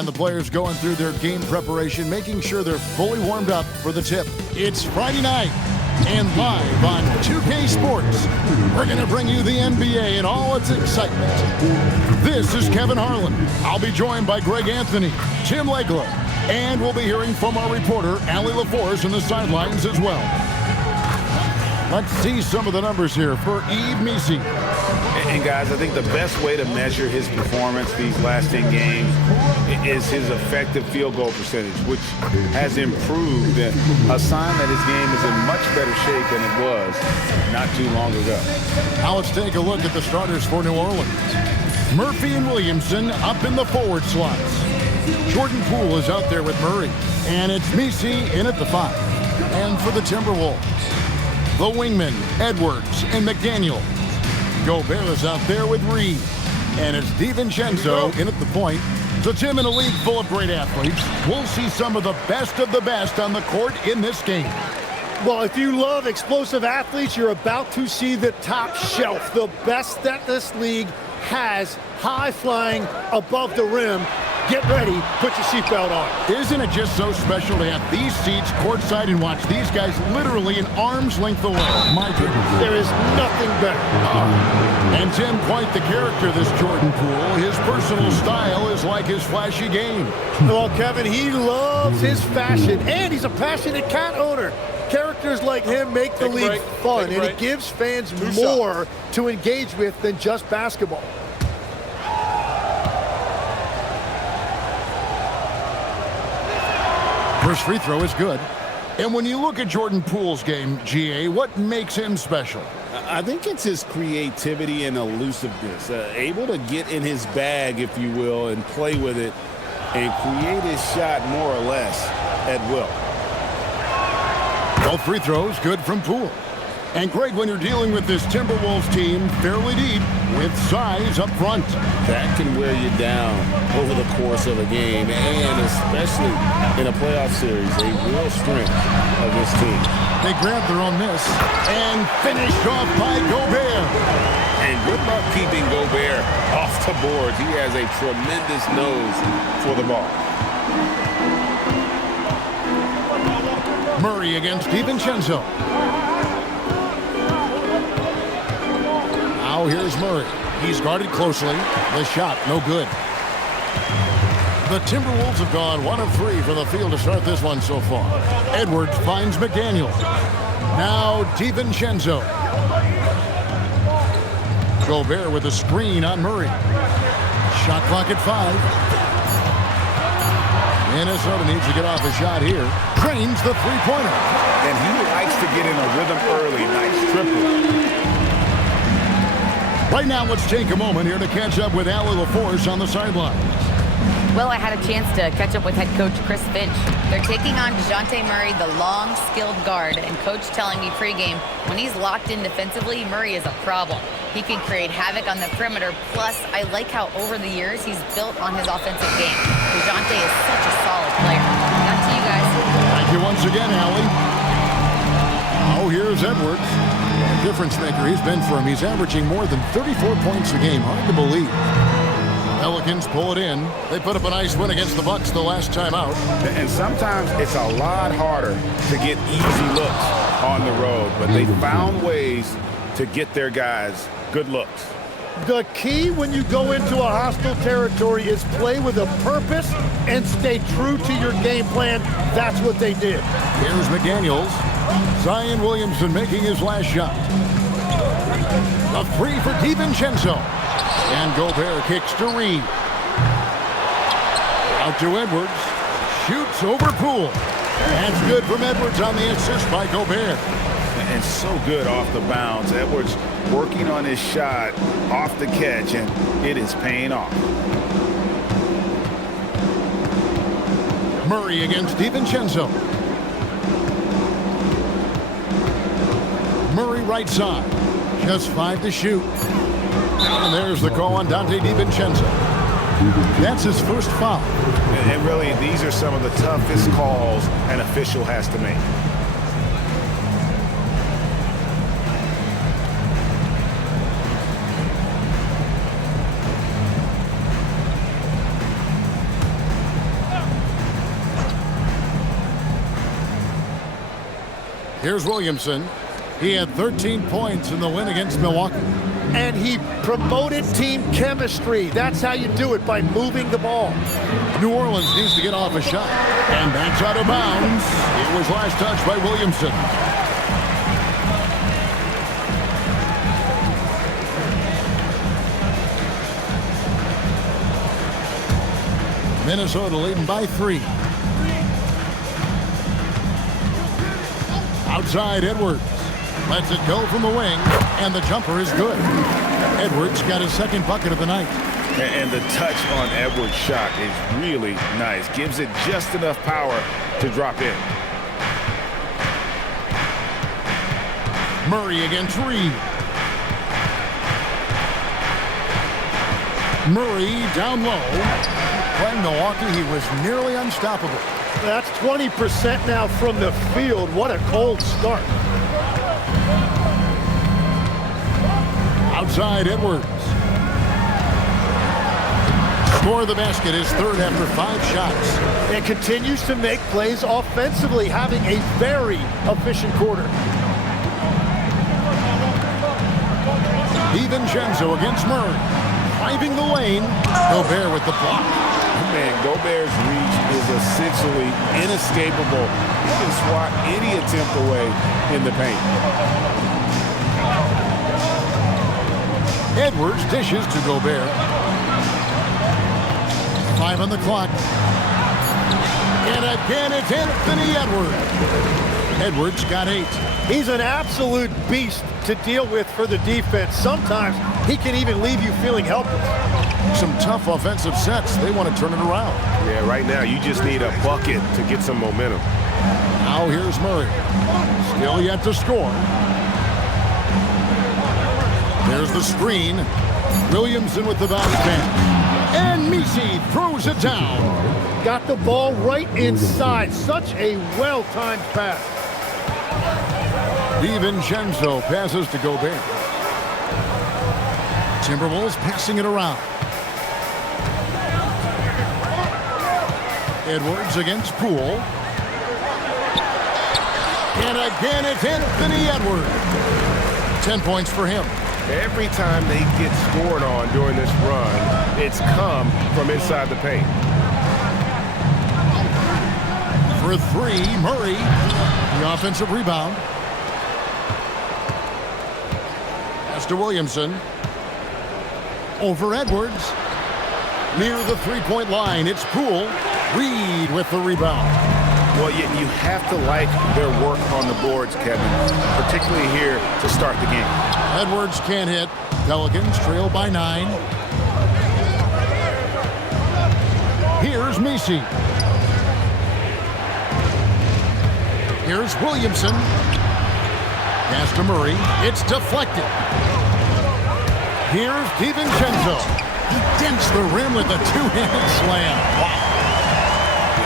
And the players going through their game preparation, making sure they're fully warmed up for the tip. It's Friday night, and live on 2K Sports, we're going to bring you the NBA and all its excitement. This is Kevin Harlan. I'll be joined by Greg Anthony, Tim Legler, and we'll be hearing from our reporter, Allie LaForce, on the sidelines as well. Let's see some of the numbers here for Yves Missi. And guys, I think the best way to measure his performance these last 10 games is his effective field goal percentage, which has improved, a sign that his game is in much better shape than it was not too long ago. Now let's take a look at the starters for New Orleans. Murphy and Williamson up in the forward slots. Jordan Poole is out there with Murray, and it's Missi in at the 5. And for the Timberwolves, the wingmen, Edwards and McDaniel. Gobert is out there with Reed. And it's DiVincenzo in at the point. So, Tim, in a league full of great athletes, we'll see some of the best on the court in this game. Well, if you love explosive athletes, you're about to see the top shelf. The best that this league has, high-flying above the rim. Get ready, put your seatbelt on. Isn't it just so special to have these seats courtside and watch these guys literally an arm's length away? My goodness. There is nothing better. And Tim, quite the character, this Jordan Poole. His personal style is like his flashy game. Well, Kevin, he loves his fashion, and he's a passionate cat owner. Characters like him make the league fun, and it gives fans more to engage with than just basketball. First free throw is good. And when you look at Jordan Poole's game, GA, what makes him special? I think it's his creativity and elusiveness. Able to get in his bag, if you will, and play with it and create his shot more or less at will. Both free throws good from Poole. And Greg, when you're dealing with this Timberwolves team fairly deep with size up front, that can wear you down over the course of a game, and especially in a playoff series, a real strength of this team. They grabbed their own miss and finished off by Gobert. And good luck keeping Gobert off the board. He has a tremendous nose for the ball. Murray against DiVincenzo. Now here's Murray. He's guarded closely. The shot, no good. The Timberwolves have gone 1 of 3 from the field to start this one so far. Edwards finds McDaniel. Now DiVincenzo. Gobert with a screen on Murray. Shot clock at 5. Minnesota needs to get off a shot here. Drains the three-pointer. And he likes to get in a rhythm early. Nice triple. Right now, let's take a moment here to catch up with Allie LaForce on the sidelines. Well, I had a chance to catch up with head coach Chris Finch. They're taking on DeJounte Murray, the long, skilled guard, and coach telling me pregame, when he's locked in defensively, Murray is a problem. He can create havoc on the perimeter, plus I like how over the years he's built on his offensive game. DeJounte is such a solid player. Back to you guys. Thank you once again, Allie. Oh, here's Edwards. Difference maker he's been for him. He's averaging more than 34 points a game. Hard to believe. Pelicans pull it in. They put up a nice win against the Bucks the last time out. And sometimes it's a lot harder to get easy looks on the road, but they found ways to get their guys good looks. The key when you go into a hostile territory is play with a purpose and stay true to your game plan. That's what they did. Here's McDaniels. Zion Williamson making his last shot. A three for DiVincenzo. And Gobert kicks to Reed. Out to Edwards. Shoots over Poole. That's good from Edwards on the assist by Gobert. And so good off the bounce. Edwards working on his shot off the catch, and it is paying off. Murray against DiVincenzo. Murray right side. Just 5 to shoot. And there's the call on Dante DiVincenzo. That's his first foul. And really, these are some of the toughest calls an official has to make. Here's Williamson. He had 13 points in the win against Milwaukee. And he promoted team chemistry. That's how you do it, by moving the ball. New Orleans needs to get off a shot. And that's out of bounds. It was last touched by Williamson. Minnesota leading by 3. Outside Edwards. Lets it go from the wing, and the jumper is good. Edwards got his second bucket of the night. And the touch on Edwards' shot is really nice. Gives it just enough power to drop in. Murray against Reed. Murray down low. Playing Milwaukee, he was nearly unstoppable. That's 20% now from the field. What a cold start. Outside Edwards. Score the basket, his third after 5 shots. And continues to make plays offensively, having a very efficient quarter. DiVincenzo against Murray. Driving the lane. Gobert with the block. Man, Gobert's reach is essentially inescapable. He can swat any attempt away in the paint. Edwards dishes to Gobert. 5 on the clock. And again, it's Anthony Edwards. Edwards got 8. He's an absolute beast to deal with for the defense. Sometimes he can even leave you feeling helpless. Some tough offensive sets. They want to turn it around. Yeah, right now you just need a bucket to get some momentum. Now here's Murray. Still yet to score. There's the screen. Williamson with the bounce pass. And Messi throws it down. Got the ball right inside. Such a well-timed pass. DiVincenzo passes to Gobert. Timberwolves passing it around. Edwards against Poole. And again, it's Anthony Edwards. 10 points for him. Every time they get scored on during this run, it's come from inside the paint. For 3, Murray. The offensive rebound. Pass to Williamson. Over Edwards. Near the three-point line, it's Poole. Reed with the rebound. Well, you have to like their work on the boards, Kevin, particularly here to start the game. Edwards can't hit. Pelicans trail by 9. Here's Messi. Here's Williamson. Pass to Murray. It's deflected. Here's DiVincenzo. He dents the rim with a two-handed slam. Wow.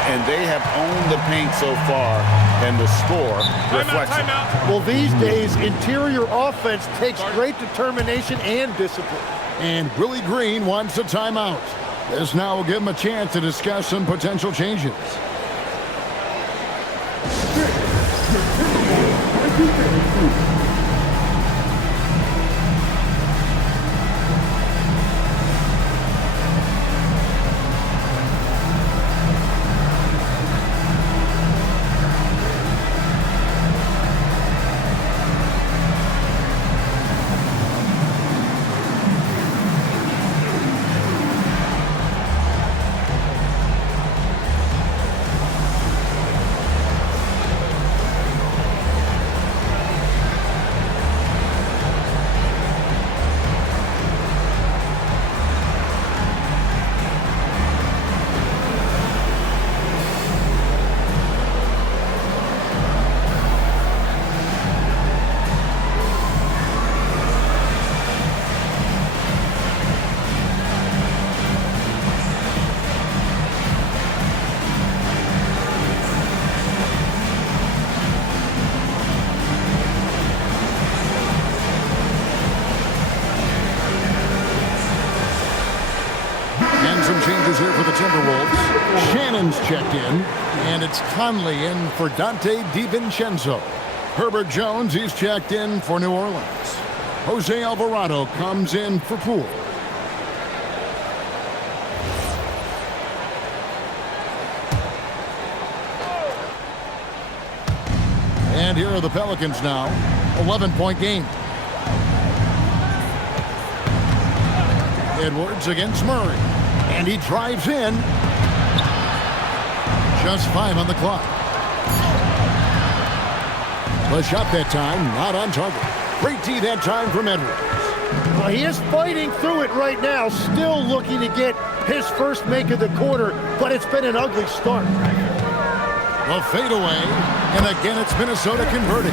And they have owned the paint so far, and the score reflects it. Well, these days, interior offense takes great determination and discipline. And Willie Green wants a timeout. This now will give him a chance to discuss some potential changes. Changes here for the Timberwolves. Shannon's checked in, and it's Conley in for Dante DiVincenzo. Herbert Jones, he's checked in for New Orleans. Jose Alvarado comes in for Poole. And here are the Pelicans now. 11-point game. Edwards against Murray. And he drives in. Just 5 on the clock. The shot that time, not on target. Great D that time from Edwards. Well, he is fighting through it right now, still looking to get his first make of the quarter, but it's been an ugly start. The fadeaway, and again it's Minnesota converting.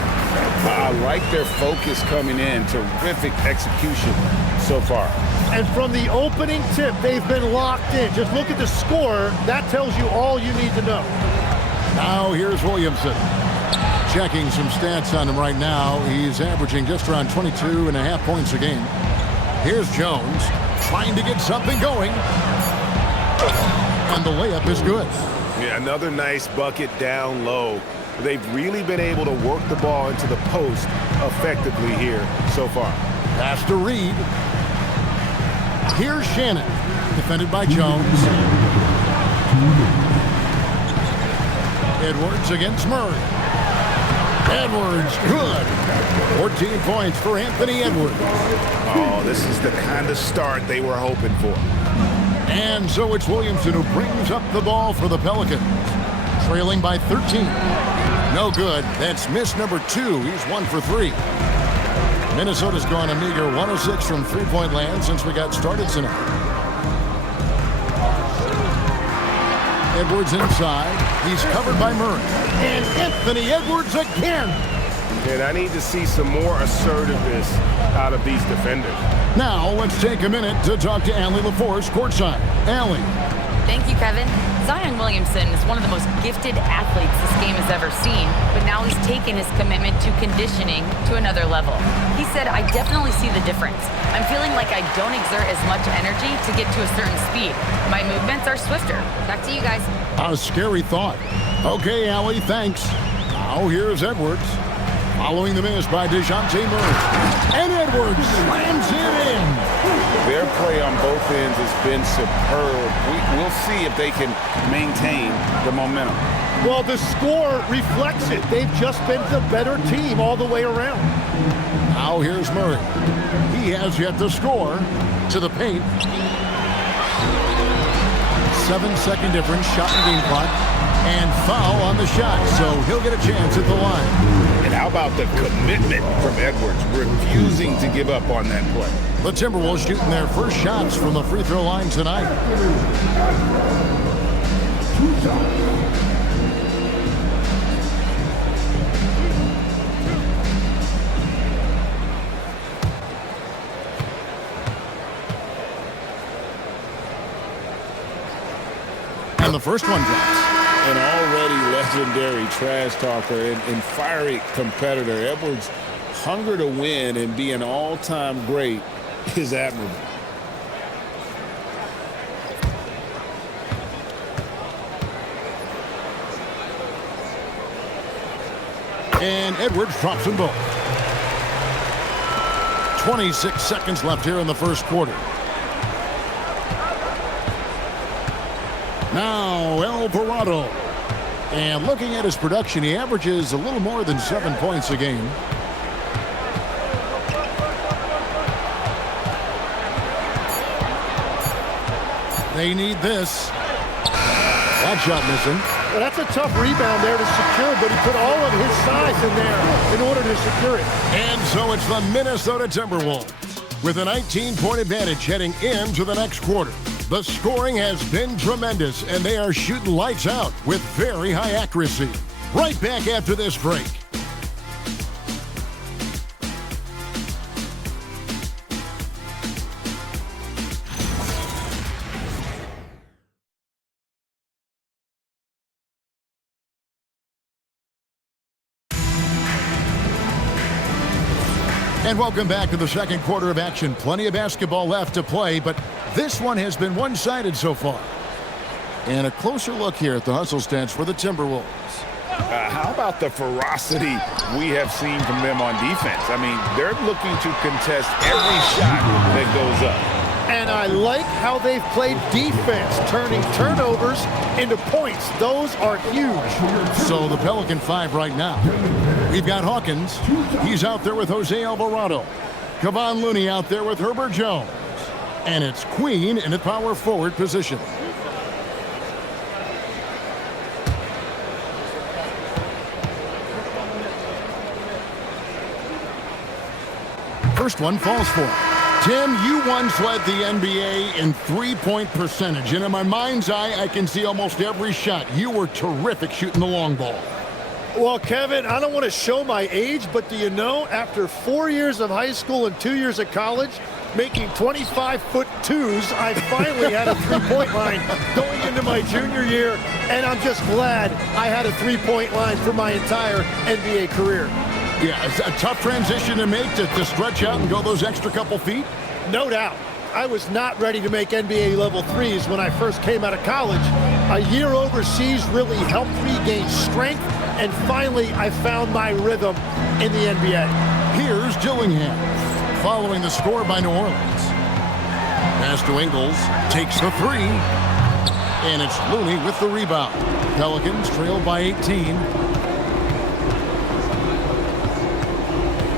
I like their focus coming in. Terrific execution so far. And from the opening tip, they've been locked in. Just look at the score. That tells you all you need to know. Now here's Williamson. Checking some stats on him right now. He's averaging just around 22.5 points a game. Here's Jones trying to get something going. And the layup is good. Yeah, another nice bucket down low. They've really been able to work the ball into the post effectively here so far. Pass to Reed. Here's Shannon. Defended by Jones. Edwards against Murray. Edwards, good. 14 points for Anthony Edwards. Oh, this is the kind of start they were hoping for. And so it's Williamson who brings up the ball for the Pelicans. Trailing by 13. No good. That's miss number 2. He's 1 for 3. Minnesota's gone a meager 106 from three-point land since we got started tonight. Edwards inside. He's covered by Murray. And Anthony Edwards again. And I need to see some more assertiveness out of these defenders. Now let's take a minute to talk to Allie LaForce courtside. Allie. Thank you, Kevin. Zion Williamson is one of the most gifted athletes this game has ever seen, but now he's taken his commitment to conditioning to another level. He said, I definitely see the difference. I'm feeling like I don't exert as much energy to get to a certain speed. My movements are swifter. Back to you guys. A scary thought. Okay, Allie, thanks. Now here's Edwards. Following the miss by DeJounte Murray. And Edwards slams it in. Their play on both ends has been superb. We'll see if they can maintain the momentum. Well, the score reflects it. They've just been the better team all the way around. Now here's Murray. He has yet to score. To the paint. 7-second difference, shot and game clock. And foul on the shot, so he'll get a chance at the line. And how about the commitment from Edwards, refusing to give up on that play? The Timberwolves shooting their first shots from the free throw line tonight. And the first one drops. An already legendary trash talker and fiery competitor, Edwards' hunger to win and be an all-time great is admirable. And Edwards drops them both. 26 seconds left here in the first quarter. Now Alvarado. And looking at his production, he averages a little more than 7 points a game. They need this. That shot missing. Well, that's a tough rebound there to secure, but he put all of his size in there in order to secure it. And so it's the Minnesota Timberwolves with a 19-point advantage heading into the next quarter. The scoring has been tremendous, and they are shooting lights out with very high accuracy. Right back after this break. And welcome back to the second quarter of action. Plenty of basketball left to play, but this one has been one-sided so far. And a closer look here at the hustle stats for the Timberwolves. How about the ferocity we have seen from them on defense? I mean, they're looking to contest every shot that goes up. And I like how they've played defense, turning turnovers into points. Those are huge. So the Pelican 5 right now. We've got Hawkins. He's out there with Jose Alvarado. Kevon Looney out there with Herbert Jones. And it's Queen in the power forward position. First one falls for him. Tim, you once led the NBA in three-point percentage, and in my mind's eye, I can see almost every shot. You were terrific shooting the long ball. Well, Kevin, I don't want to show my age, but do you know, after 4 years of high school and 2 years of college, making 25-foot twos, I finally had a three-point line going into my junior year, and I'm just glad I had a three-point line for my entire NBA career. Yeah, it's a tough transition to make to stretch out and go those extra couple feet. No doubt. I was not ready to make NBA level threes when I first came out of college. A year overseas really helped me gain strength, and finally I found my rhythm in the NBA. Here's Dillingham, following the score by New Orleans. Pass to Ingles, takes the three, and it's Looney with the rebound. Pelicans trail by 18.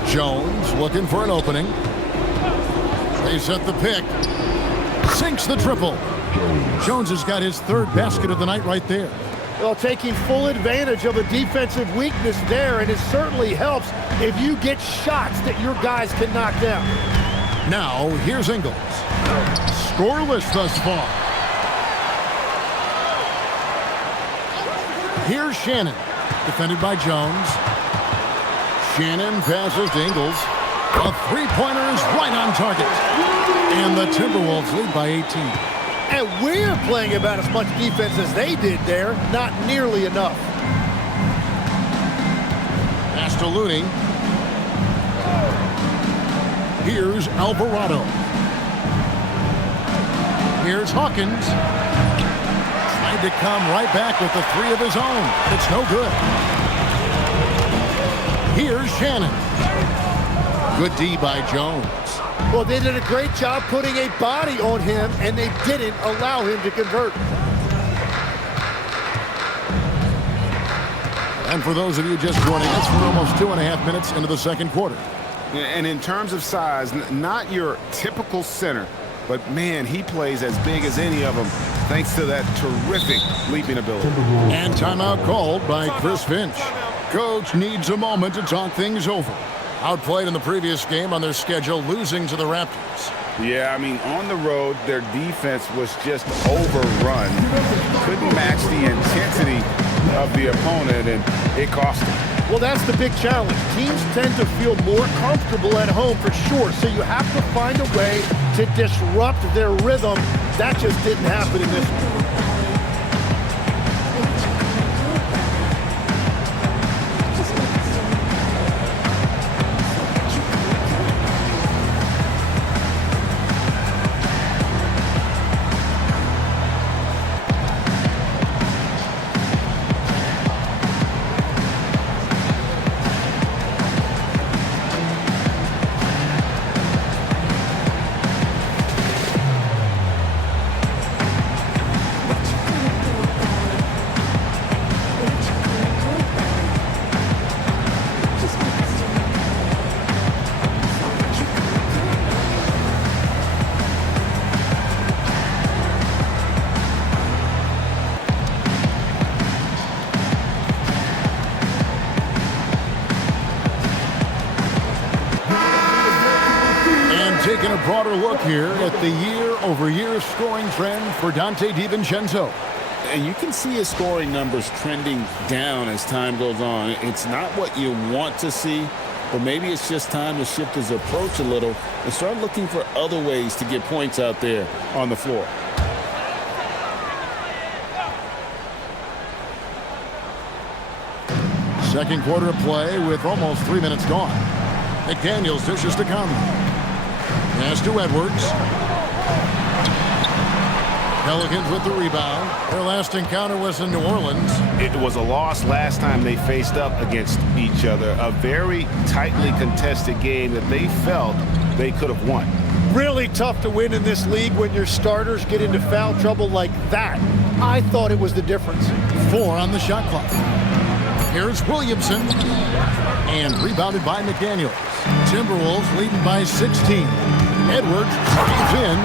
Jones looking for an opening. They set the pick. Sinks the triple. Jones has got his third basket of the night right there. Well, taking full advantage of a defensive weakness there, and it certainly helps if you get shots that your guys can knock down. Now, here's Ingles. Scoreless thus far. Here's Shannon, defended by Jones. Shannon passes to Ingles. A three-pointer is right on target. And the Timberwolves lead by 18. And we're playing about as much defense as they did there. Not nearly enough. Pass to Looney. Here's Alvarado. Here's Hawkins. Tried to come right back with the three of his own. It's no good. Here's Shannon. Good D by Jones. Well, they did a great job putting a body on him, and they didn't allow him to convert. And for those of you just joining us, we're almost 2.5 minutes into the second quarter. And in terms of size, not your typical center, but man, he plays as big as any of them, thanks to that terrific leaping ability. And timeout called by Chris Finch. Coach needs a moment to talk things over. Outplayed in the previous game on their schedule, losing to the Raptors. Yeah, I mean, on the road, their defense was just overrun. Couldn't match the intensity of the opponent, and it cost them. Well, that's the big challenge. Teams tend to feel more comfortable at home for sure, so you have to find a way to disrupt their rhythm. That just didn't happen in this one. Taking a broader look here at the year-over-year scoring trend for Dante DiVincenzo. And you can see his scoring numbers trending down as time goes on. It's not what you want to see, but maybe it's just time to shift his approach a little and start looking for other ways to get points out there on the floor. Second quarter of play with almost 3 minutes gone. McDaniels dishes to Conley. Pass to Edwards. Pelicans with the rebound. Their last encounter was in New Orleans. It was a loss last time they faced up against each other. A very tightly contested game that they felt they could have won. Really tough to win in this league when your starters get into foul trouble like that. I thought it was the difference. 4 on the shot clock. Here's Williamson. And rebounded by McDaniels. Timberwolves leading by 16. Edwards drives in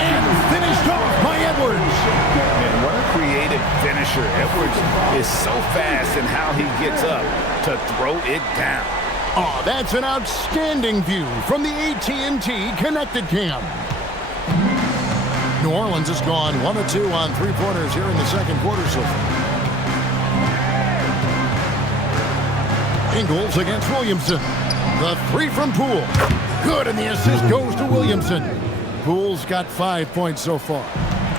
and finished off by Edwards. And what a creative finisher. Edwards is so fast in how he gets up to throw it down. Oh, that's an outstanding view from the AT&T Connected Cam. New Orleans has gone 1 of 2 on three-pointers here in the second quarter so far. Ingles against Williamson. The 3 from Poole. Good, and the assist goes to Williamson. Poole's got 5 points so far.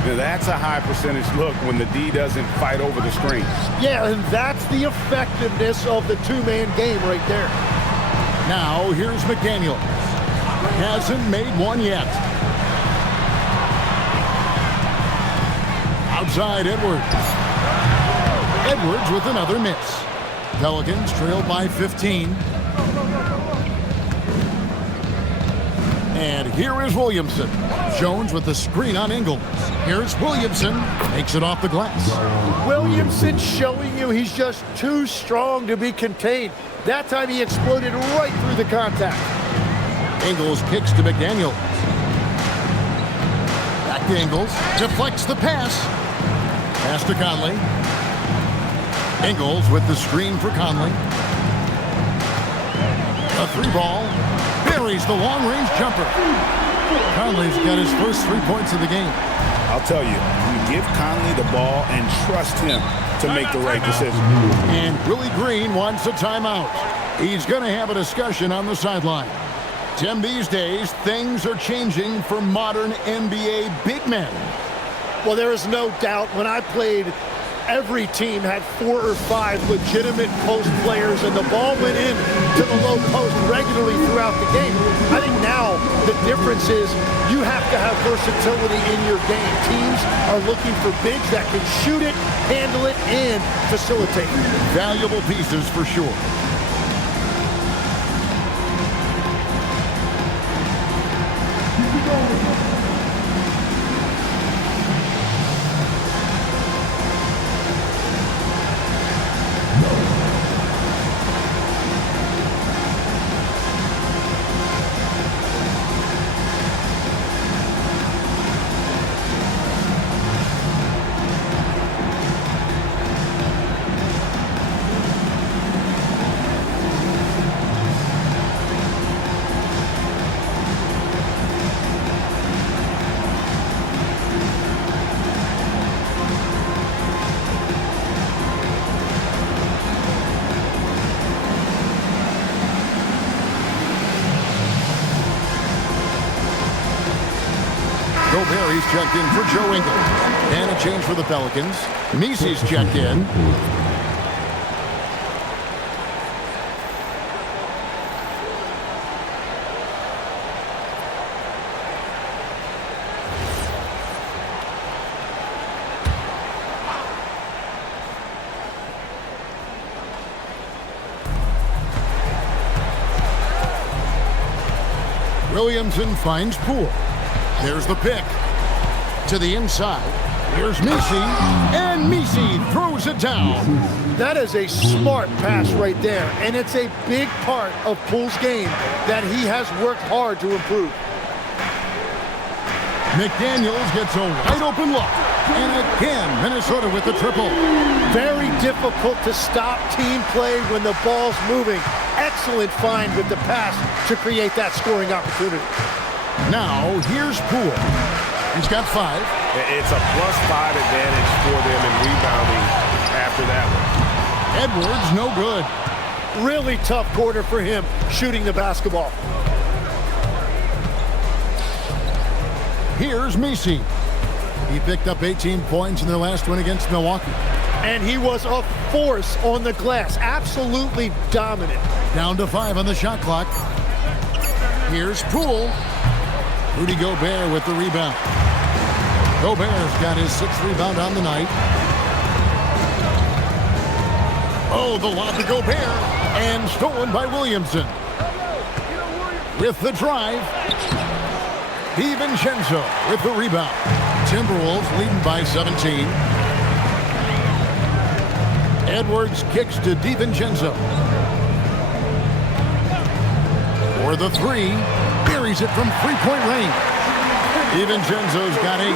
Now that's a high percentage look when the D doesn't fight over the screen. Yeah, and that's the effectiveness of the two-man game right there. Now here's McDaniels. Hasn't made one yet. Outside Edwards. Edwards with another miss. Pelicans trail by 15. And here is Williamson. Jones with the screen on Ingles. Here's Williamson. Makes it off the glass. Williamson showing you he's just too strong to be contained. That time he exploded right through the contact. Ingles kicks to McDaniels. Back to Ingles. Deflects the pass. Pass to Conley. Ingles with the screen for Conley. A 3-ball. Buries the long-range jumper. Conley's got his first 3 points of the game. I'll tell you give Conley the ball and trust him to make the right decision. And Willie Green wants a timeout. He's going to have a discussion on the sideline. Tim, these days, things are changing for modern NBA big men. Well, there is no doubt when I played, every team had 4 or 5 legitimate post players, and the ball went in to the low post regularly throughout the game. I think now the difference is you have to have versatility in your game. Teams are looking for bigs that can shoot it, handle it, and facilitate. Valuable pieces for sure. Barry's checked in for Joe Ingles. And a change for the Pelicans. Misi's checked in. Williamson finds Poole. There's the pick. To the inside. Here's Misi. And Misi throws it down. That is a smart pass right there. And it's a big part of Poole's game that he has worked hard to improve. McDaniels gets a wide open look. And again, Minnesota with the triple. Very difficult to stop team play when the ball's moving. Excellent find with the pass to create that scoring opportunity. Now, here's Poole. He's got 5. It's a +5 advantage for them in rebounding after that one. Edwards, no good. Really tough quarter for him shooting the basketball. Here's Misi. He picked up 18 points in their last win against Milwaukee. And he was a force on the glass. Absolutely dominant. Down to 5 on the shot clock. Here's Poole. Rudy Gobert with the rebound. Gobert's got his 6th rebound on the night. Oh, the lob to Gobert, and stolen by Williamson. With the drive, DiVincenzo with the rebound. Timberwolves leading by 17. Edwards kicks to DiVincenzo. For the 3, buries it from 3-point range. DiVincenzo's got 8.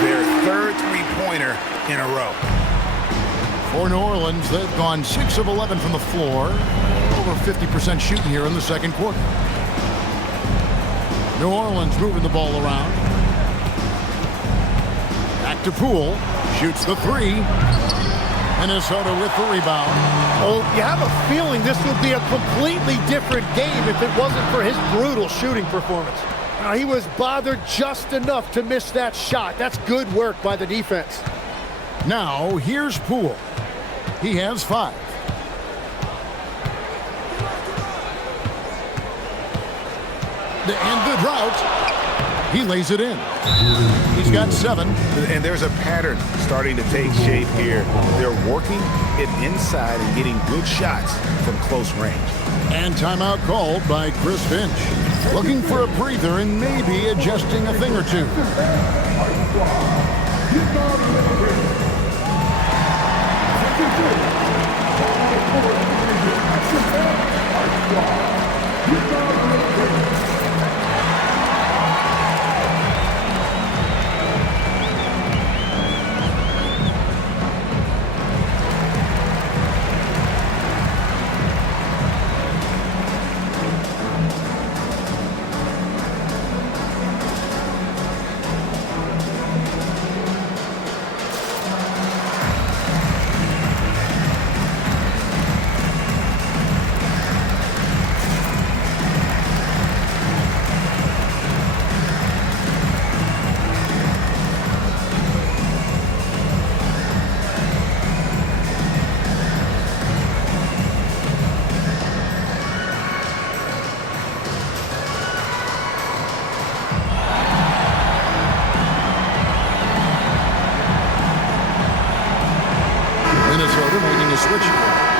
Their 3rd three-pointer in a row. For New Orleans, they've gone 6 of 11 from the floor. Over 50% shooting here in the second quarter. New Orleans moving the ball around. Back to Poole. Shoots the 3. Minnesota with the rebound. Well, you have a feeling this would be a completely different game if it wasn't for his brutal shooting performance. Now, he was bothered just enough to miss that shot. That's good work by the defense. Now, here's Poole. He has 5. And the drought. He lays it in. He's got 7. And there's a pattern starting to take shape here. They're working it inside and getting good shots from close range. And timeout called by Chris Finch. Looking for a breather and maybe adjusting a thing or two.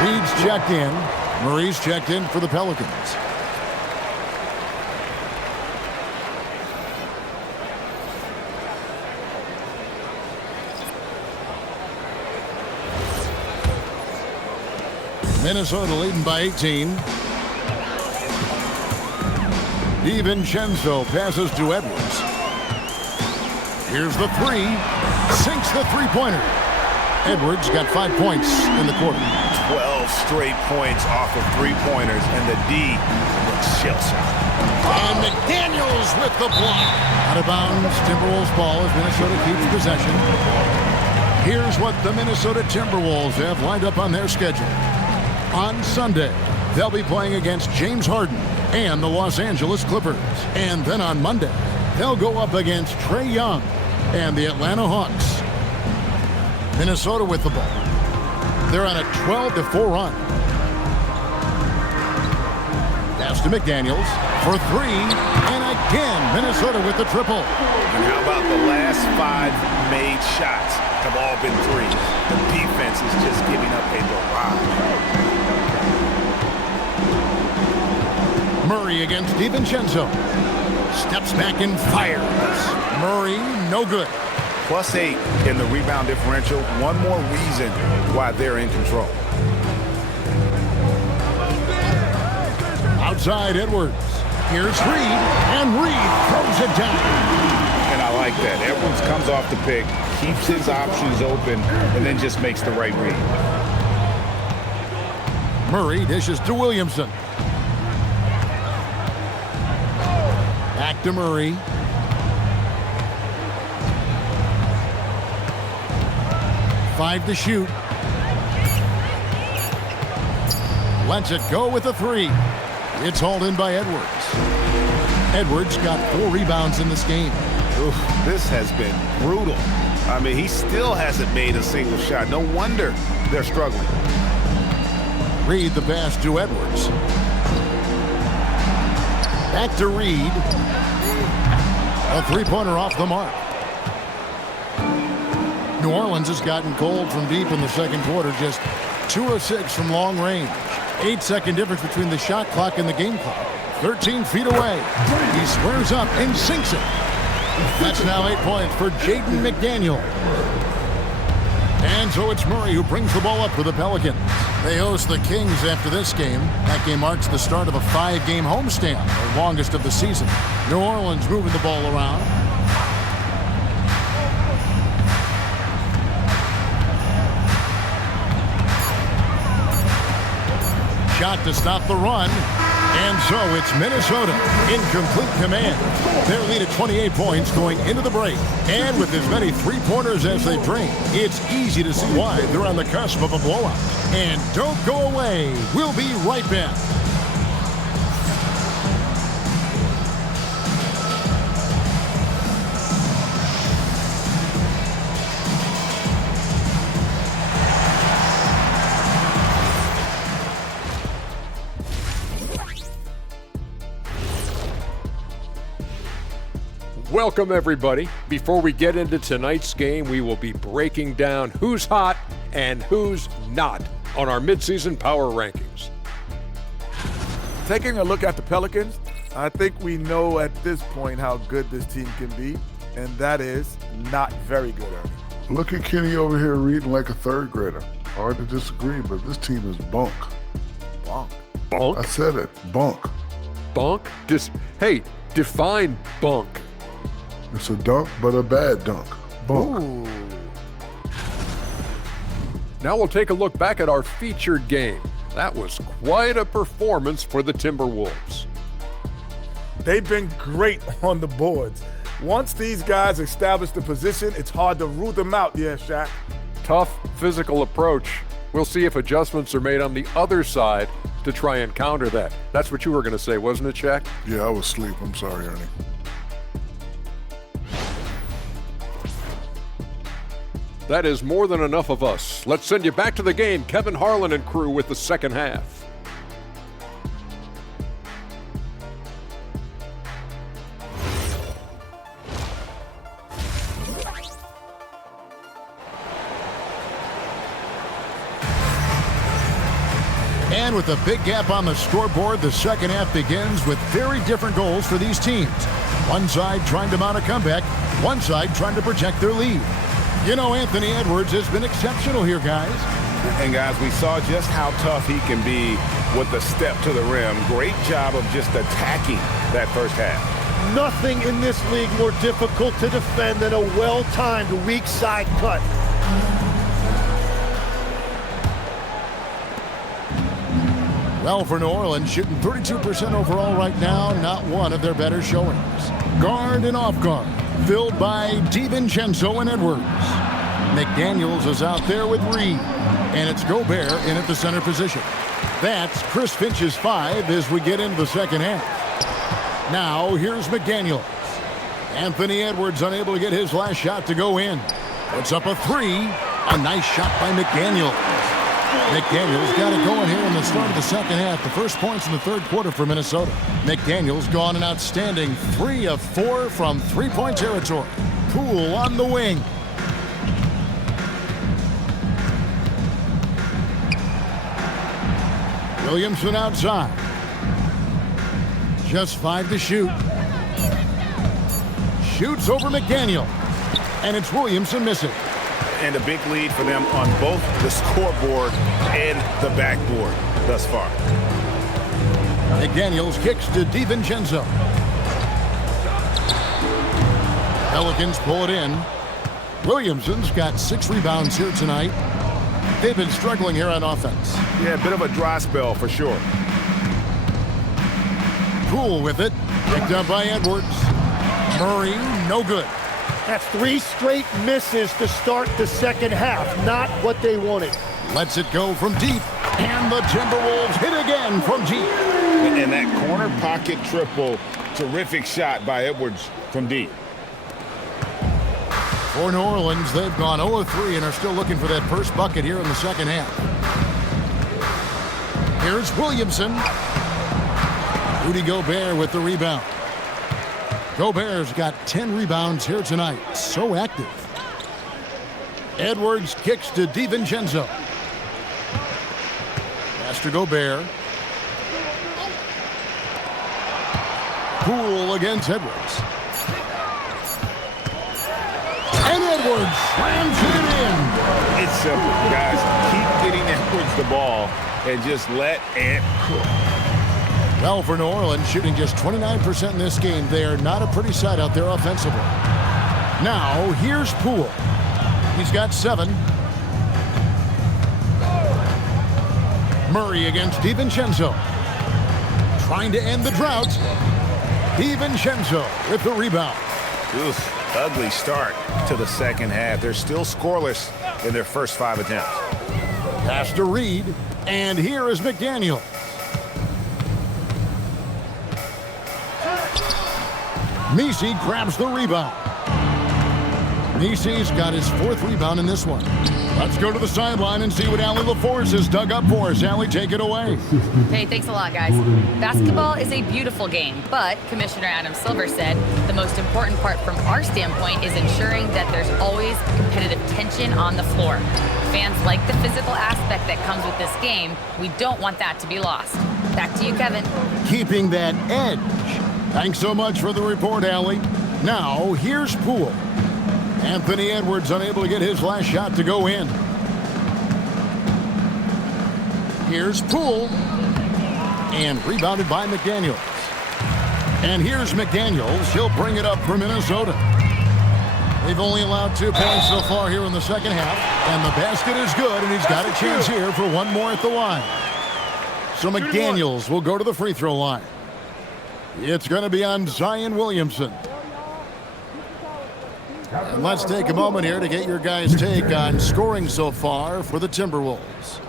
Reed's checked in. Murray's checked in for the Pelicans. Minnesota leading by 18. DiVincenzo passes to Edwards. Here's the 3. Sinks the three-pointer. Edwards got 5 points in the quarter. 12 straight points off of three-pointers, and the D looks shell-shocked. And McDaniels with the block. Out of bounds, Timberwolves ball as Minnesota keeps possession. Here's what the Minnesota Timberwolves have lined up on their schedule. On Sunday, they'll be playing against James Harden and the Los Angeles Clippers. And then on Monday, they'll go up against Trae Young and the Atlanta Hawks. Minnesota with the ball. They're on a 12-4 run. Pass to McDaniels for 3. And again, Minnesota with the triple. And how about the last 5 made shots have all been threes? The defense is just giving up a barrage. Murray against DiVincenzo. Steps back and fires. Murray, no good. +8 in the rebound differential. One more reason why they're in control. Outside Edwards. Here's Reed, and Reed throws it down. And I like that. Edwards comes off the pick, keeps his options open, and then just makes the right read. Murray dishes to Williamson. Back to Murray. Five to shoot. Lets it go with a 3. It's hauled in by Edwards. Edwards got 4 rebounds in this game. Oof, this has been brutal. I mean, he still hasn't made a single shot. No wonder they're struggling. Reed the pass to Edwards. Back to Reed. A 3-pointer off the mark. New Orleans has gotten cold from deep in the second quarter, just 2 of 6 from long range. 8-second difference between the shot clock and the game clock. 13 feet away. He squares up and sinks it. That's now 8 points for Jaden McDaniel. And so it's Murray who brings the ball up for the Pelicans. They host the Kings after this game. That game marks the start of a 5-game homestand, the longest of the season. New Orleans moving the ball around. Shot to stop the run. And so it's Minnesota in complete command. Their lead at 28 points going into the break. And with as many three-pointers as they drain, it's easy to see why they're on the cusp of a blowout. And don't go away. We'll be right back. Welcome, everybody. Before we get into tonight's game, we will be breaking down who's hot and who's not on our midseason power rankings. Taking a look at the Pelicans, I think we know at this point how good this team can be, and that is not very good, Ernie. Look at Kenny over here reading like a third grader. Hard to disagree, but this team is bunk. Bunk. Bunk? I said it, bunk. Bunk? Hey, define bunk. It's a dunk, but a bad dunk. Bunk. Ooh. Now we'll take a look back at our featured game. That was quite a performance for the Timberwolves. They've been great on the boards. Once these guys establish the position, it's hard to root them out, yeah, Shaq. Tough physical approach. We'll see if adjustments are made on the other side to try and counter that. That's what you were going to say, wasn't it, Shaq? Yeah, I was asleep. I'm sorry, Ernie. That is more than enough of us. Let's send you back to the game. Kevin Harlan and crew with the second half. And with a big gap on the scoreboard, the second half begins with very different goals for these teams. One side trying to mount a comeback, one side trying to protect their lead. You know, Anthony Edwards has been exceptional here, guys. And, guys, we saw just how tough he can be with the step to the rim. Great job of just attacking that first half. Nothing in this league more difficult to defend than a well-timed weak side cut. Well, for New Orleans, shooting 32% overall right now, not one of their better showings. Guard and off guard, filled by DiVincenzo and Edwards. McDaniels is out there with Reed, and it's Gobert in at the center position. That's Chris Finch's 5 as we get into the second half. Now, here's McDaniels. Anthony Edwards unable to get his last shot to go in. Puts up a 3. A nice shot by McDaniels. McDaniels got it going here in the start of the second half. The first points in the third quarter for Minnesota. McDaniels gone an outstanding 3 of 4 from three-point territory. Poole on the wing. Williamson outside. Just 5 to shoot. Shoots over McDaniel. And it's Williamson missing. And a big lead for them on both the scoreboard and the backboard thus far. McDaniels kicks to DiVincenzo. Pelicans pull it in. Williamson's got 6 rebounds here tonight. They've been struggling here on offense. Yeah, a bit of a dry spell for sure. Poole with it. Picked up by Edwards. Murray, no good. That's 3 straight misses to start the second half. Not what they wanted. Lets it go from deep. And the Timberwolves hit again from deep. And that corner pocket triple, terrific shot by Edwards from deep. For New Orleans, they've gone 0-3 and are still looking for that first bucket here in the second half. Here's Williamson. Rudy Gobert with the rebound. Gobert's got 10 rebounds here tonight. So active. Edwards kicks to DiVincenzo. Pass to Gobert. Poole against Edwards. And Edwards slams it in. It's simple, guys. Keep getting Edwards the ball and just let Ant cook. Well, for New Orleans, shooting just 29% in this game, they are not a pretty sight out there offensively. Now, here's Poole. He's got 7. Murray against DiVincenzo. Trying to end the drought. DiVincenzo with the rebound. Oof, ugly start to the second half. They're still scoreless in their first 5 attempts. Pass to Reed, and here is McDaniel. Messi grabs the rebound. Messi's got his 4th rebound in this one. Let's go to the sideline and see what Allie LaForce has dug up for us. Allie, take it away. Hey, thanks a lot, guys. Basketball is a beautiful game, but Commissioner Adam Silver said the most important part from our standpoint is ensuring that there's always competitive tension on the floor. Fans like the physical aspect that comes with this game. We don't want that to be lost. Back to you, Kevin. Keeping that edge. Thanks so much for the report, Allie. Now, here's Poole. Anthony Edwards unable to get his last shot to go in. Here's Poole. And rebounded by McDaniels. And here's McDaniels. He'll bring it up for Minnesota. They've only allowed 2 points so far here in the second half. And the basket is good, and he's got a chance here for one more at the line. So McDaniels will go to the free throw line. It's going to be on Zion Williamson. And let's take a moment here to get your guys' take on scoring so far for the Timberwolves.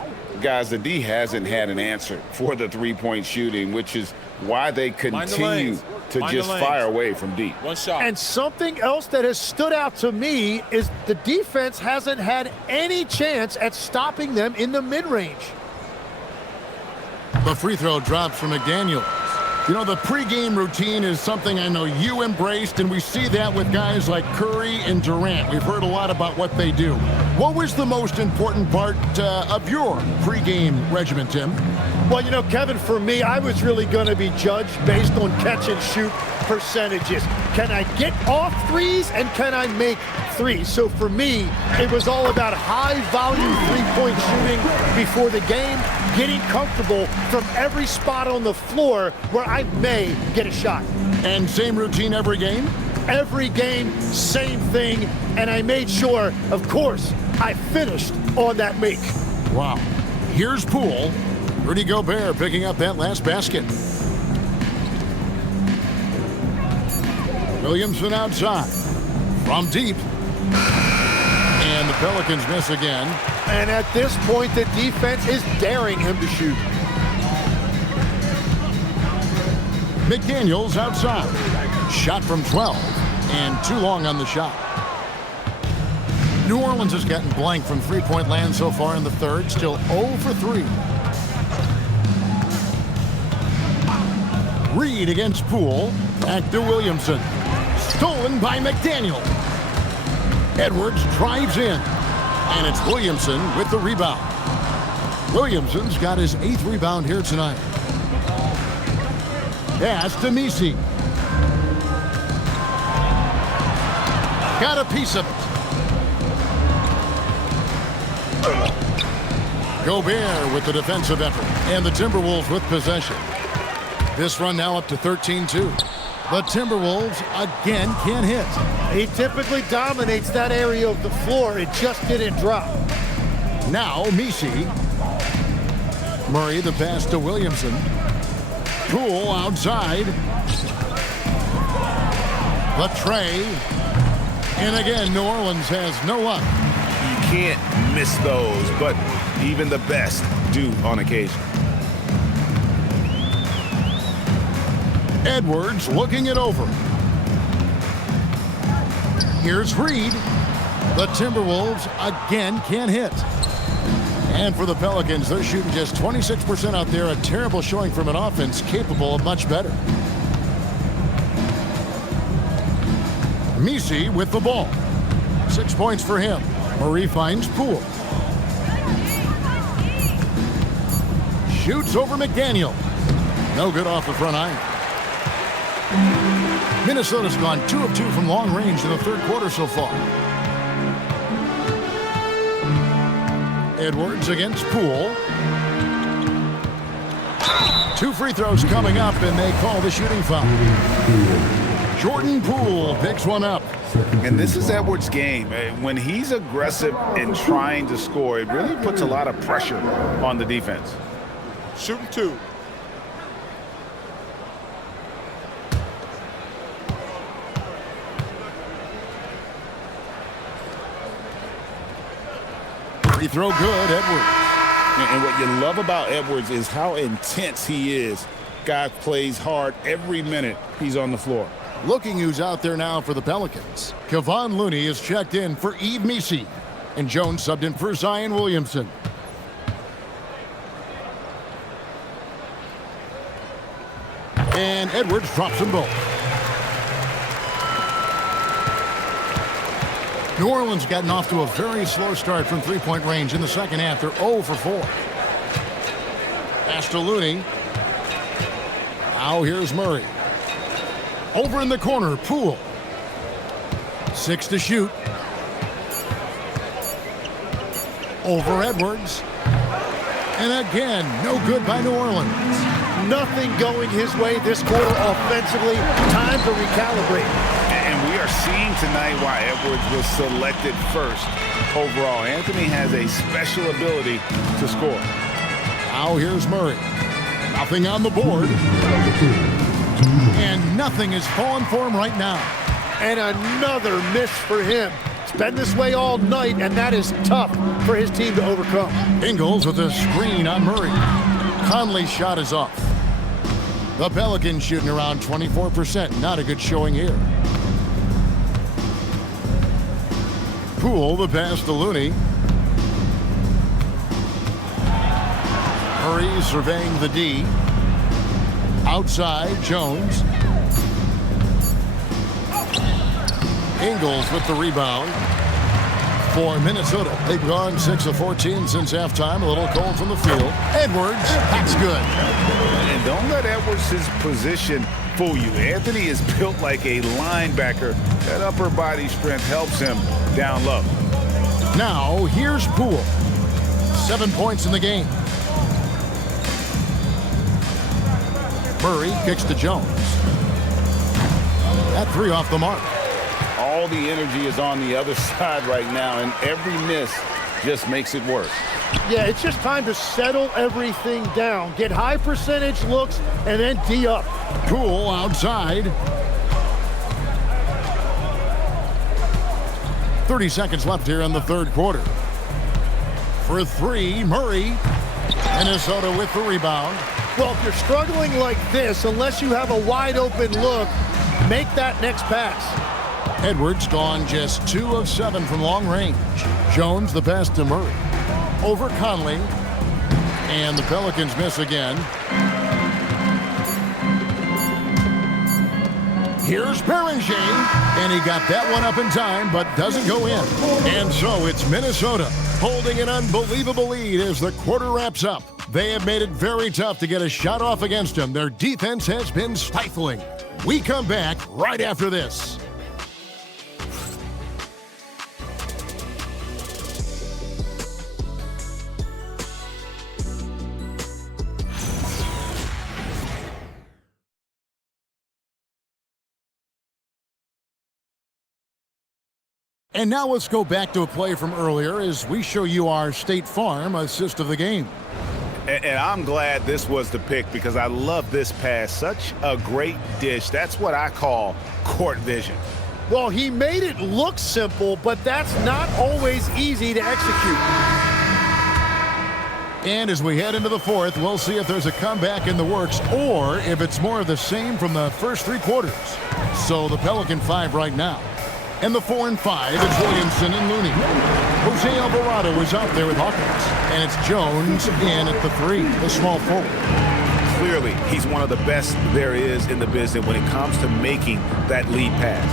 Guys, the D hasn't had an answer for the three-point shooting, which is why they continue to just fire away from deep. One shot. And something else that has stood out to me is the defense hasn't had any chance at stopping them in the mid-range. The free throw drops from McDaniels. You know, the pregame routine is something I know you embraced, and we see that with guys like Curry and Durant. We've heard a lot about what they do. What was the most important part of your pregame regimen, Tim? Well, you know, Kevin, for me, I was really going to be judged based on catch and shoot percentages. Can I get off threes and can I make threes? So for me, it was all about high volume three-point shooting before the game, getting comfortable from every spot on the floor where I may get a shot. And same routine every game? Every game, same thing. And I made sure, of course, I finished on that make. Wow. Here's Poole. Rudy Gobert picking up that last basket. Williamson outside. From deep. And the Pelicans miss again. And at this point, the defense is daring him to shoot. McDaniels outside. Shot from 12. And too long on the shot. New Orleans has gotten blank from three-point land so far in the third. Still 0 for 3. Reed against Poole. Back to Williamson. Stolen by McDaniel. Edwards drives in. And it's Williamson with the rebound. Williamson's got his 8th rebound here tonight. Pass to Messi. Got a piece of it. Gobert with the defensive effort. And the Timberwolves with possession. This run now up to 13-2. The Timberwolves again can't hit. He typically dominates that area of the floor. It just didn't drop. Now Messi. Murray the pass to Williamson. Poole outside. The tray. And again, New Orleans has no luck. You can't miss those, but even the best do on occasion. Edwards looking it over. Here's Reed. The Timberwolves again can't hit. And for the Pelicans, they're shooting just 26% out there. A terrible showing from an offense capable of much better. Messi with the ball. 6 points for him. Murray finds Poole. Shoots over McDaniel. No good off the front iron. Minnesota's gone 2 of 2 from long range in the third quarter so far. Edwards against Poole. 2 free throws coming up, and they call the shooting foul. Jordan Poole picks one up. And this is Edwards' game. When he's aggressive and trying to score, it really puts a lot of pressure on the defense. Shooting 2. Free throw good, Edwards. And what you love about Edwards is how intense he is. Guy plays hard every minute he's on the floor. Looking who's out there now for the Pelicans. Kevon Looney is checked in for Yves Missi. And Jones subbed in for Zion Williamson. And Edwards drops them both. New Orleans gotten off to a very slow start from three-point range in the second half. They're 0 for 4. Pass to Looney. Now here's Murray. Over in the corner, Poole. 6 to shoot. Over Edwards. And again, no good by New Orleans. Nothing going his way this quarter offensively. Time to recalibrate. And we are seeing tonight why Edwards was selected first overall. Anthony has a special ability to score. Now here's Murray. Nothing on the board. And nothing is falling for him right now. And another miss for him. It's been this way all night, and that is tough for his team to overcome. Ingles with a screen on Murray. Conley's shot is off. The Pelicans shooting around 24%. Not a good showing here. Poole, the pass to Looney. Murray surveying the D. Outside, Jones. Ingles with the rebound for Minnesota. They've gone 6 of 14 since halftime. A little cold from the field. Edwards, that's good. And don't let Edwards' position fool you. Anthony is built like a linebacker. That upper body strength helps him down low. Now, here's Poole. 7 points in the game. Murray kicks to Jones. That 3 off the mark. All the energy is on the other side right now, and every miss just makes it worse. Yeah, it's just time to settle everything down. Get high percentage looks and then D up. Poole outside. 30 seconds left here in the third quarter. For 3, Murray. Minnesota with the rebound. Well, if you're struggling like this, unless you have a wide open look, make that next pass. Edwards gone just 2 of 7 from long range. Jones the pass to Murray. Over Conley. And the Pelicans miss again. Here's Beringer. And he got that one up in time, but doesn't go in. And so it's Minnesota holding an unbelievable lead as the quarter wraps up. They have made it very tough to get a shot off against them. Their defense has been stifling. We come back right after this. And now let's go back to a play from earlier as we show you our State Farm assist of the game. And I'm glad this was the pick because I love this pass. Such a great dish. That's what I call court vision. Well, he made it look simple, but that's not always easy to execute. And as we head into the fourth, we'll see if there's a comeback in the works or if it's more of the same from the first 3 quarters. So the Pelican 5 right now. And the 4 and 5, it's Williamson and Looney. Jose Alvarado is out there with Hawkins. And it's Jones in at the 3, the small forward. Clearly, he's one of the best there is in the business when it comes to making that lead pass.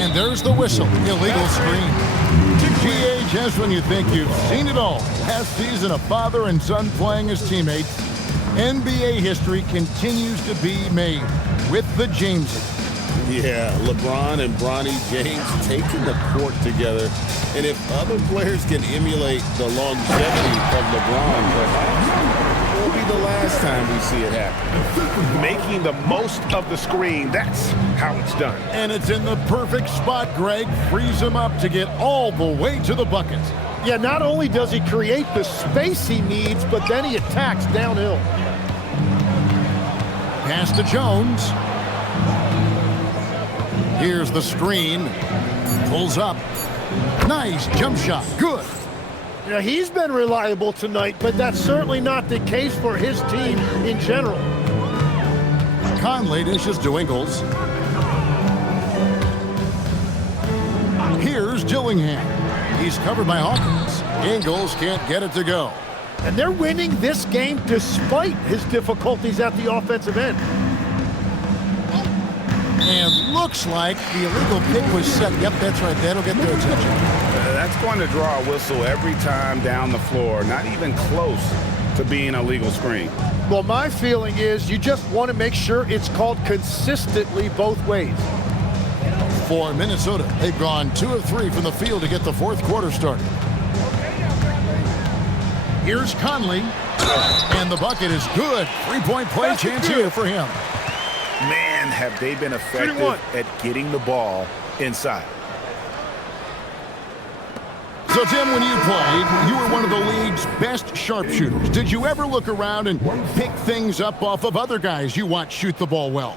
And there's the whistle. Illegal screen. GA, just when you think you've seen it all. Last season, a father and son playing as teammates. NBA history continues to be made with the Jameses. Yeah, LeBron and Bronny James taking the court together. And if other players can emulate the longevity of LeBron, perhaps it will be the last time we see it happen. Making the most of the screen, that's how it's done. And it's in the perfect spot, Greg. Frees him up to get all the way to the bucket. Yeah, not only does he create the space he needs, but then he attacks downhill. Pass to Jones. Here's the screen. Pulls up. Nice jump shot. Good. Yeah, he's been reliable tonight, but that's certainly not the case for his team in general. Conley dishes to Ingles. Here's Dillingham. He's covered by Hawkins. Ingles can't get it to go. And they're winning this game despite his difficulties at the offensive end. And looks like the illegal pick was set. Yep, that's right. That'll get their attention. That's going to draw a whistle every time down the floor. Not even close to being a legal screen. Well, my feeling is you just want to make sure it's called consistently both ways. For Minnesota, they've gone 2 of 3 from the field to get the fourth quarter started. Here's Conley, and the bucket is good. 3-point play chance here for him. Man, have they been effective at getting the ball inside. So, Tim, when you played, you were one of the league's best sharpshooters. Did you ever look around and pick things up off of other guys you watch shoot the ball well?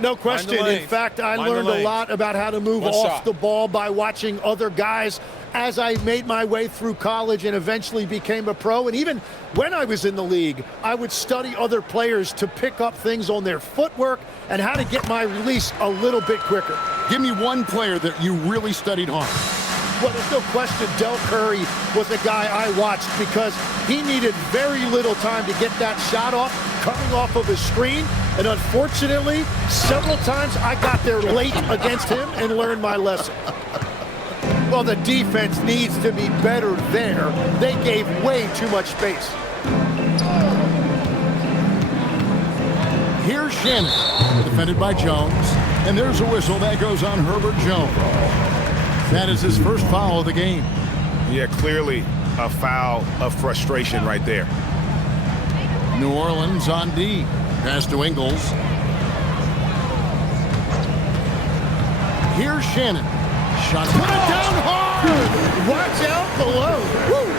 No question. In fact, I learned a lot about how to move off the ball by watching other guys as I made my way through college and eventually became a pro. And even when I was in the league, I would study other players to pick up things on their footwork and how to get my release a little bit quicker. Give me one player that you really studied hard. Well, there's no question Del Curry was a guy I watched because he needed very little time to get that shot off, coming off of his screen. And unfortunately, several times I got there late against him and learned my lesson. Well, the defense needs to be better there. They gave way too much space. Here's Shannon, defended by Jones. And there's a whistle that goes on Herbert Jones. That is his first foul of the game. Yeah, clearly a foul of frustration right there. New Orleans on D. Pass to Ingles. Here's Shannon. Shot put it down hard. Watch out below. Woo.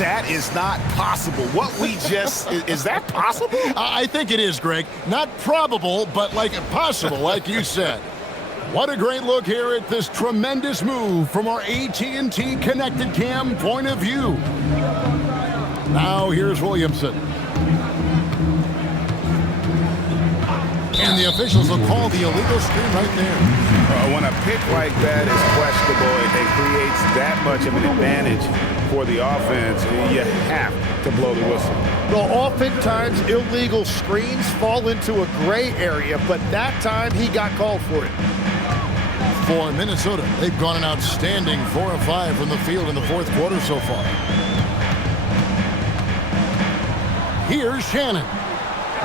That is not possible. What we just, is that possible? I think it is, Greg. Not probable, but like possible, like you said. What a great look here at this tremendous move from our AT&T Connected Cam point of view. Now here's Williamson. And the officials will call the illegal screen right there. When a pick like that is questionable, it creates that much of an advantage for the offense. You have to blow the whistle. Well, oftentimes illegal screens fall into a gray area, but that time he got called for it. For Minnesota, they've gone an outstanding 4 of 5 from the field in the fourth quarter so far. Here's Shannon.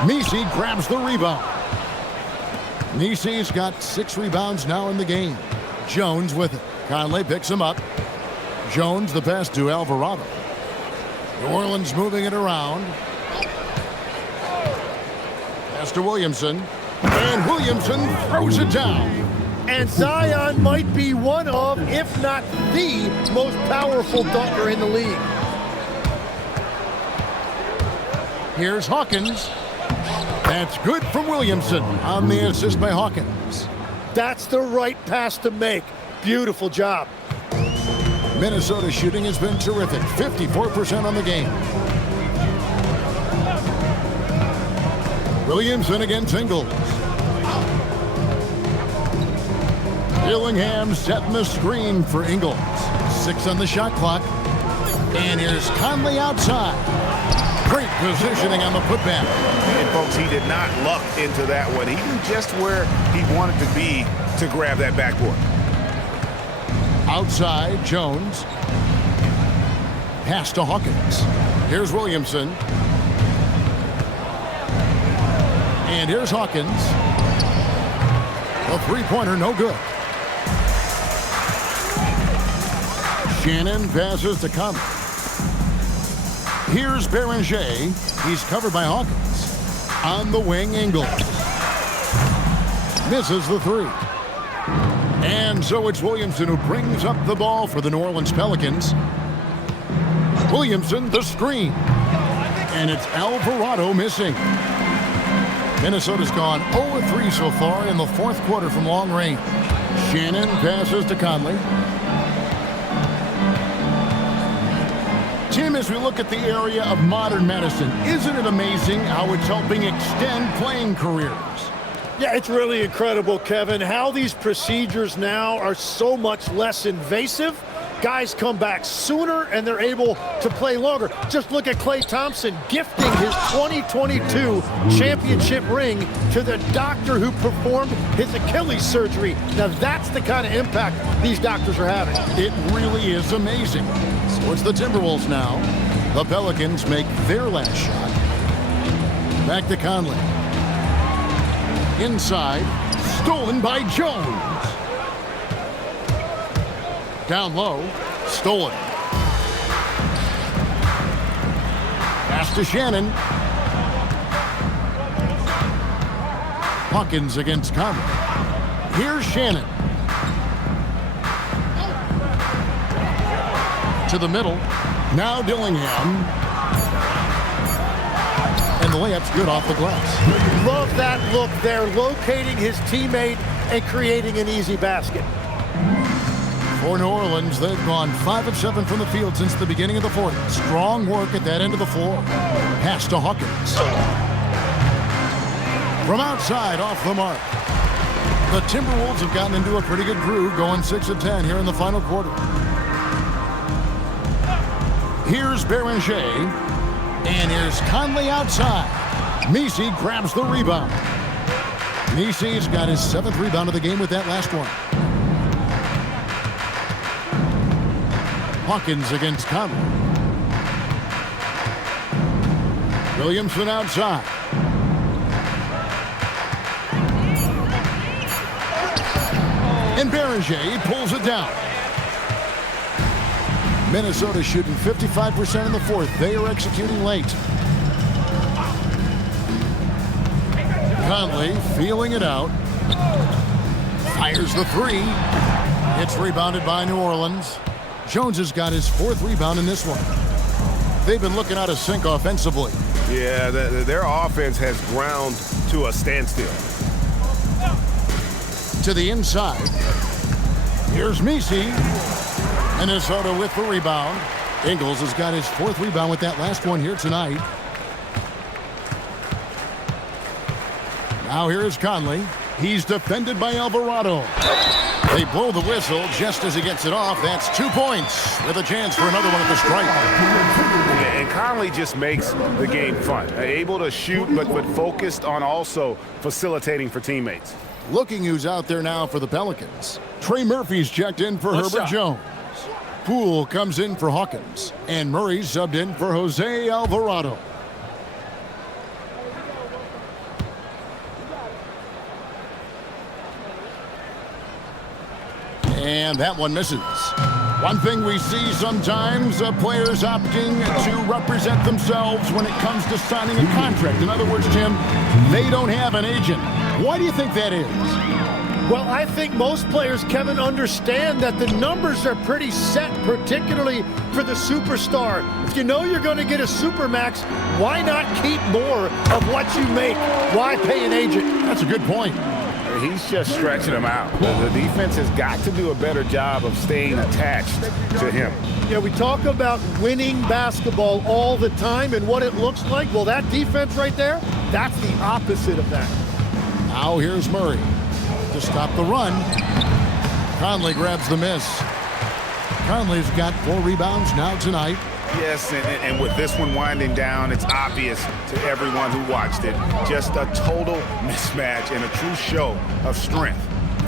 Messi grabs the rebound. Messi's got 6 rebounds now in the game. Jones with it. Conley picks him up. Jones the pass to Alvarado. New Orleans moving it around. Pass to Williamson. And Williamson throws it down. And Zion might be one of, if not the, most powerful dunker in the league. Here's Hawkins. That's good from Williamson on the assist by Hawkins. That's the right pass to make. Beautiful job. Minnesota shooting has been terrific. 54% on the game. Williamson against Ingles. Dillingham setting the screen for Ingles. 6 on the shot clock. And here's Conley outside. Great positioning on the putback. And folks, he did not luck into that one. He knew just where he wanted to be to grab that backboard. Outside, Jones. Pass to Hawkins. Here's Williamson. And here's Hawkins. A three-pointer, no good. Shannon passes to Conley. Here's Beranger. He's covered by Hawkins. On the wing, Ingles. Misses the three. And so it's Williamson who brings up the ball for the New Orleans Pelicans. Williamson, the screen. And it's Alvarado missing. Minnesota's gone 0-3 so far in the fourth quarter from long range. Shannon passes to Conley. Tim, as we look at the area of modern medicine, isn't it amazing how it's helping extend playing careers? Yeah, it's really incredible, Kevin, how these procedures now are so much less invasive. Guys come back sooner and they're able to play longer. Just look at Klay Thompson gifting his 2022 championship ring to the doctor who performed his Achilles surgery. Now that's the kind of impact these doctors are having. It really is amazing. So it's the Timberwolves now. The Pelicans make their last shot. Back to Conley. Inside, stolen by Jones. Down low, stolen. Pass to Shannon. Hawkins against Conley. Here's Shannon. To the middle. Now Dillingham. And the layup's good off the glass. Love that look there, locating his teammate and creating an easy basket. For New Orleans, they've gone 5 of 7 from the field since the beginning of the fourth. Strong work at that end of the floor. Pass to Hawkins. From outside, off the mark. The Timberwolves have gotten into a pretty good groove, going 6 of 10 here in the final quarter. Here's Beranger. And here's Conley outside. Messi grabs the rebound. Messi's got his 7th rebound of the game with that last one. Hawkins against Conley. Williamson outside. And Beranger pulls it down. Minnesota shooting 55% in the fourth. They are executing late. Conley feeling it out. Fires the three. It's rebounded by New Orleans. Jones has got his 4th rebound in this one. They've been looking out of sync offensively. Yeah, their offense has ground to a standstill. To the inside. Here's Messi. Minnesota with the rebound. Ingles has got his 4th rebound with that last one here tonight. Now here is Conley. He's defended by Alvarado. They blow the whistle just as he gets it off. That's 2 points with a chance for another one at the stripe. And Conley just makes the game fun. Able to shoot, but focused on also facilitating for teammates. Looking who's out there now for the Pelicans. Trey Murphy's checked in for Herbert Jones. Poole comes in for Hawkins. And Murray's subbed in for Jose Alvarado. And that one misses. One thing we see sometimes, players opting to represent themselves when it comes to signing a contract. In other words, Tim, they don't have an agent. Why do you think that is? Well, I think most players, Kevin, understand that the numbers are pretty set, particularly for the superstar. If you know you're going to get a supermax, why not keep more of what you make? Why pay an agent? That's a good point. He's just stretching them out. The defense has got to do a better job of staying attached to him. Yeah, we talk about winning basketball all the time and what it looks like. Well, that defense right there, that's the opposite of that. Now here's Murray to stop the run. Conley grabs the miss. Conley's got 4 rebounds now tonight. Yes, and with this one winding down, it's obvious to everyone who watched it. Just a total mismatch and a true show of strength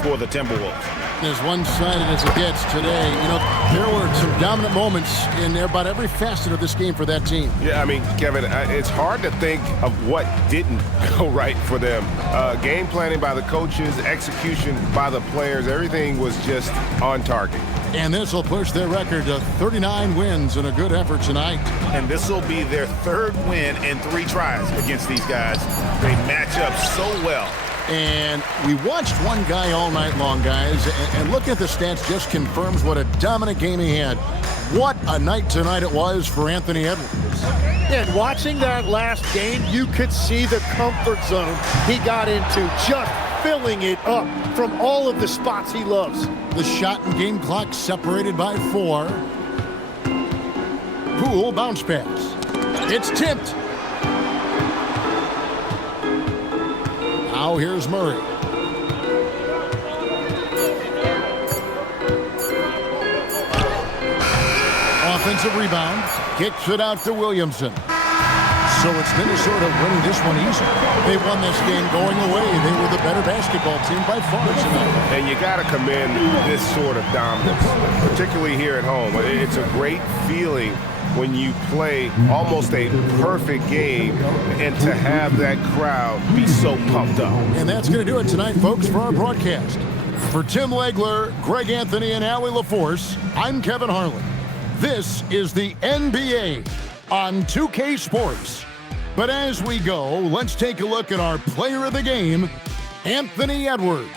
for the Timberwolves. As one-sided as it gets today, you know, there were some dominant moments in about every facet of this game for that team. Yeah, I mean, Kevin, it's hard to think of what didn't go right for them. Game planning by the coaches, execution by the players, everything was just on target. And this will push their record to 39 wins and a good effort tonight. And this will be their third win in 3 tries against these guys. They match up so well. And we watched one guy all night long, guys, and looking at the stats just confirms what a dominant game he had. What a night tonight it was for Anthony Edwards. And watching that last game, you could see the comfort zone he got into, just filling it up from all of the spots he loves. The shot and game clock separated by 4. Poole bounce pass. It's tipped. Now here's Murray. Offensive rebound. Kicks it out to Williamson. So it's Minnesota winning this one easy. They won this game going away. They were the better basketball team by far tonight. And you got to commend this sort of dominance, particularly here at home. It's a great feeling when you play almost a perfect game and to have that crowd be so pumped up. And that's going to do it tonight, folks, for our broadcast. For Tim Legler, Greg Anthony, and Allie LaForce, I'm Kevin Harlan. This is the NBA on 2K Sports. But as we go, let's take a look at our player of the game, Anthony Edwards.